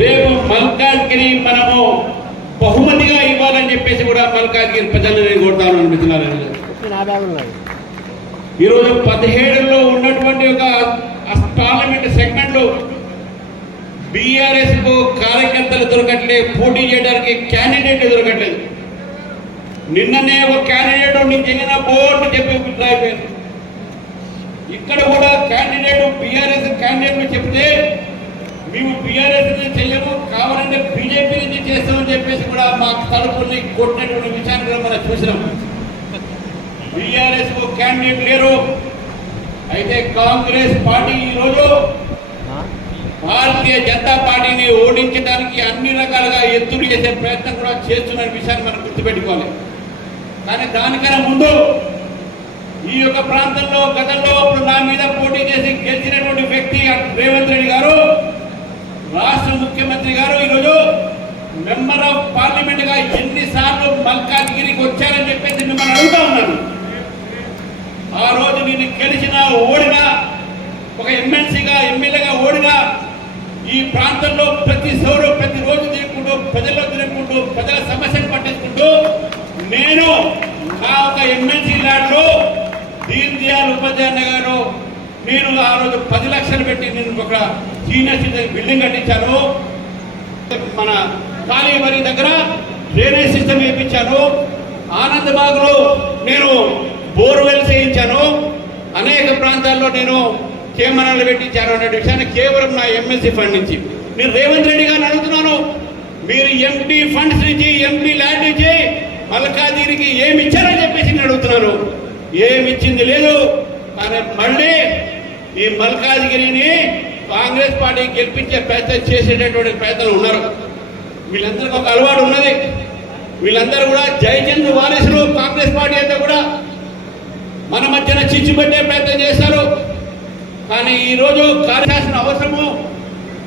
రేపు మల్కాజ్గిరి మనము బహుమతిగా ఇవ్వాలని చెప్పేసి కూడా మల్కాజ్గిరి ప్రజలు నేను కోరుతాను మిత్రులారా ఈరోజు పదిహేడులో ఉన్నటువంటి ఒక పార్లమెంట్ సెగ్మెంట్లో బీఆర్ఎస్కు కార్యకర్తలు దొరకట్లేదు పోటీ చేయడానికి క్యాండిడేట్ దొరకట్లేదు. నిన్ననే ఒక క్యాండిడేట్ నేను చెందిన బోర్డు చెప్పి ఇక్కడ కూడా క్యాండిడేట్ బీఆర్ఎస్ క్యాండిడేట్ మా తలుపుల్ని కొట్టినటువంటి విషయాన్ని కూడా మనం చూసినాం. బీఆర్ఎస్ క్యాండిడేట్ లేరు. అయితే కాంగ్రెస్ పార్టీ ఈరోజు భారతీయ జనతా పార్టీని ఓడించడానికి అన్ని రకాలుగా ఎత్తులు చేసే ప్రయత్నం కూడా చేస్తున్న విషయాన్ని మనం గుర్తుపెట్టుకోవాలి. కానీ దానికన్నా ముందు ఈ యొక్క ప్రాంతంలో గతంలో నా మీద పోటీ చేసి గెలిచినటువంటి వ్యక్తి రేవంత్ రెడ్డి గారు రాష్ట్ర ముఖ్యమంత్రి గారు ఈరోజు మెంబర్ ఆఫ్ పార్లమెంట్గా ఎన్నిసార్లు మల్కాజ్గిరికి వచ్చారని చెప్పేసి మిమ్మల్ని అడుగుతా ఉన్నాను. ఆ రోజు నేను గెలిచిన ఓడినా ఒక ఎమ్మెల్సీగా ఎమ్మెల్యేగా ఓడినా ఈ ప్రాంతంలో ప్రతి సౌరు ప్రతి రోజు తిరుగుకుంటూ ప్రజల్లో తిరుగుకుంటూ ప్రజల సమస్యను పట్టించుకుంటూ నేను నా ఒక ఎమ్మెల్సీ ల్యాండ్లో దీన్ దయాళ్ ఉపాధ్యాయ గారు నేను ఆ రోజు పది లక్షలు పెట్టి నేను ఒక సీనియర్ సిటిజన్ బిల్డింగ్ కట్టించాను. మన కాళీవరి దగ్గర డ్రైనేజ్ సిస్టమ్ వేయించాను. ఆనందబాగ్లో నేను బోర్వెల్స్ వేయించాను అనేక ప్రాంతాల్లో నేను కేమరాలు పెట్టించాను అనే విషయాన్ని కేవలం నా ఎమ్మెల్సీ ఫండ్ నుంచి. నేను రేవంత్ రెడ్డి గారిని అడుగుతున్నాను. మీరు ఎంపీ ఫండ్స్ నుంచి ఎంపీ ల్యాండ్ నుంచి మల్కాజిగిరికి ఏమి ఇచ్చారని చెప్పేసి నేను అడుగుతున్నాను. ఏమి ఇచ్చింది లేదు. కానీ మళ్ళీ ఈ మల్కాజిగిరిని కాంగ్రెస్ పార్టీ గెలిపించే ప్రయత్నం చేసేటటువంటి ప్రయత్నం ఉన్నారు. వీళ్ళందరికీ ఒక అలవాటు ఉన్నది. వీళ్ళందరూ కూడా జయచంద్ వారసులు కాంగ్రెస్ పార్టీ అంతా కూడా మన మధ్యన చిచ్చు పెట్టే ప్రయత్నం చేశారు. కానీ ఈరోజు కార్యాల్సిన అవసరము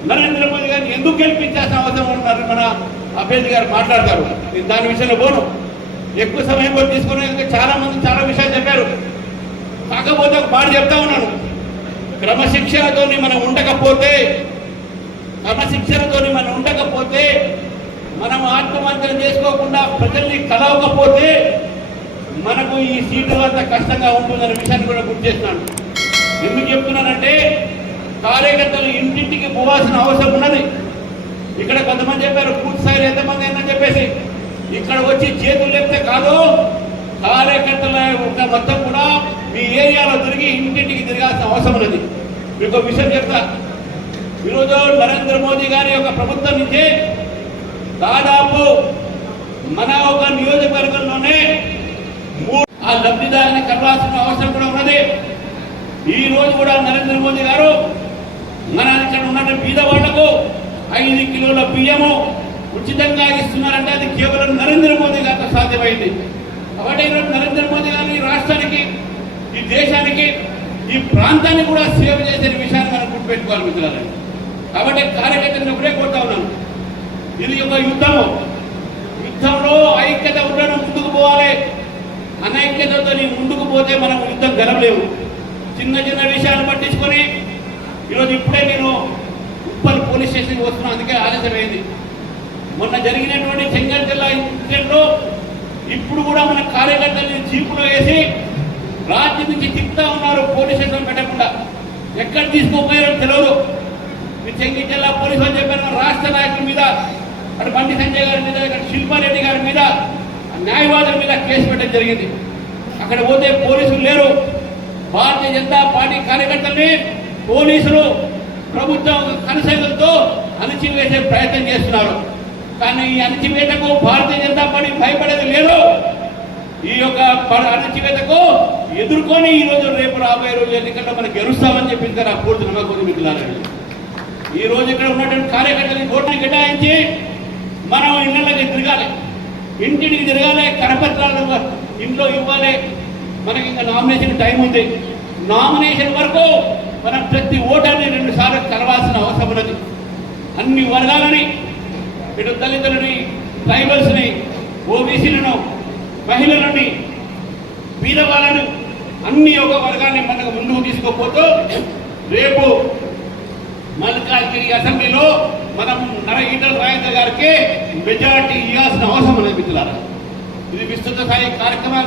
నరేంద్ర మోదీ గారిని ఎందుకు గెలిపించాల్సిన అవసరం ఉన్నారు మన అభ్యర్థి గారు మాట్లాడతారు. నేను దాని విషయంలో పోను. ఎక్కువ సమయం కూడా తీసుకునే ఇంకా చాలా మంది చాలా విషయాలు చెప్పారు. కాకపోతే ఒక మాట చెప్తా ఉన్నాను. క్రమశిక్షణతో మనం ఉండకపోతే క్రమశిక్షణతో మనం ఉండకపోతే మనం ఆత్మహత్యలు చేసుకోకుండా ప్రజల్ని కలవకపోతే మనకు ఈ సీట్లు అంత కష్టంగా ఉంటుందనే విషయాన్ని కూడా గుర్తు చేస్తున్నాను. ఎందుకు చెప్తున్నానంటే కార్యకర్తలు ఇంటింటికి పోవాల్సిన అవసరం ఉన్నది. ఇక్కడ కొంతమంది చెప్పారు పూర్తి స్థాయిలో ఎంతమంది ఏందని చెప్పేసి. ఇక్కడ వచ్చి చేతులు లేపితే కాదు కార్యకర్తల ఒక మొత్తం కూడా మీ ఏరియాలో తిరిగి ఇంటింటికి తిరగాల్సిన అవసరం ఉన్నది. మీకు విషయం చెప్తా. ఈరోజు నరేంద్ర మోదీ గారి యొక్క ప్రభుత్వం నుంచి దాదాపు మన ఒక నియోజకవర్గంలోనే ఆ లబ్ధిదారుని కలవాల్సిన అవసరం కూడా ఉన్నది. ఈ రోజు కూడా నరేంద్ర మోదీ గారు మన ఇక్కడ ఉన్న బీద వాళ్ళకు ఐదు కిలోల బియ్యము ఉచితంగా ఇస్తున్నారంటే అది కేవలం నరేంద్ర మోదీ గారితో సాధ్యమైంది. కాబట్టి ఈరోజు నరేంద్ర మోదీ గారు ఈ రాష్ట్రానికి ఈ దేశానికి ఈ ప్రాంతాన్ని కూడా సేవ చేసే విషయాన్ని మనం గుర్తుపెట్టుకోవాలి మిత్రులని కాబట్టి కార్యకర్తలను ఒకటే కోరుతా ఇది ఒక యుద్ధము. యుద్ధంలో ఐక్యత ఉండడం ముందుకు పోవాలి. అనైక్యతతో నీ ముందుకు పోతే మనం యుద్ధం గెలవలేము చిన్న చిన్న విషయాలు పట్టించుకొని ఈరోజు ఇప్పుడే నేను ఉప్పల్ పోలీస్ స్టేషన్కి వస్తున్నాను అందుకే ఆలస్యమైంది. మొన్న జరిగినటువంటి చెంగల్ జిల్లా ఇన్సిడెంట్లో ఇప్పుడు కూడా మన కార్యకర్తల్ని జీపులో వేసి రాత్రి నుంచి తిప్పుతా ఉన్నారు పోలీస్ స్టేషన్ పెట్టకుండా. ఎక్కడ తీసుకోపోయారో తెలియదు మీ చెంగి జిల్లా పోలీసులు చెప్పారు రాష్ట్ర నాయకుల మీద అటు బండి సంజయ్ గారి మీద ఇక్కడ శిల్పారెడ్డి గారి మీద న్యాయవాదుల మీద కేసు పెట్టడం జరిగింది. అక్కడ పోతే పోలీసులు లేరు. భారతీయ జనతా పార్టీ కార్యకర్తల్ని పోలీసులు ప్రభుత్వం కనసైలతో అణచివేసే ప్రయత్నం చేస్తున్నారు. కానీ ఈ అణచివేతకు భారతీయ జనతా పార్టీ భయపడేది లేదు. ఈ యొక్క ప- అణచివేతకు ఎదుర్కొని ఈ రోజు రేపు రాబోయే రోజు ఎన్నికల్లో మనకు గెలుస్తామని చెప్పింది కదా పూర్తి నమ్మకం మిగిలారండి ఈ రోజు ఇక్కడ ఉన్నటువంటి కార్యకర్తలు ఓటుని కేటాయించి మనం ఇళ్ళకి తిరగాలి. ఇంటింటికి తిరగాలి కరపత్రాలు ఇంట్లో ఇవ్వాలి. మనకి ఇంకా నామినేషన్ టైం ఉంది. నామినేషన్ వరకు మనం ప్రతి ఓటర్ని రెండు సార్లు కలవాల్సిన అవసరం ఉన్నది. అన్ని వర్గాలని ఇటు దళితులని ట్రైబల్స్ని ఓబీసీలను మహిళలని బీదవాళ్ళను అన్ని ఒక వర్గాన్ని మనకు ముందుకు తీసుకోపోతూ రేపు మల్కాజ్గిరి అసెంబ్లీలో మనం నర ఈటల రాజేంద్ర గారికి మెజార్టీ ఇవ్వాల్సిన అవసరం అనేది మిత్రులారా. ఇది విస్తృత స్థాయి కార్యక్రమం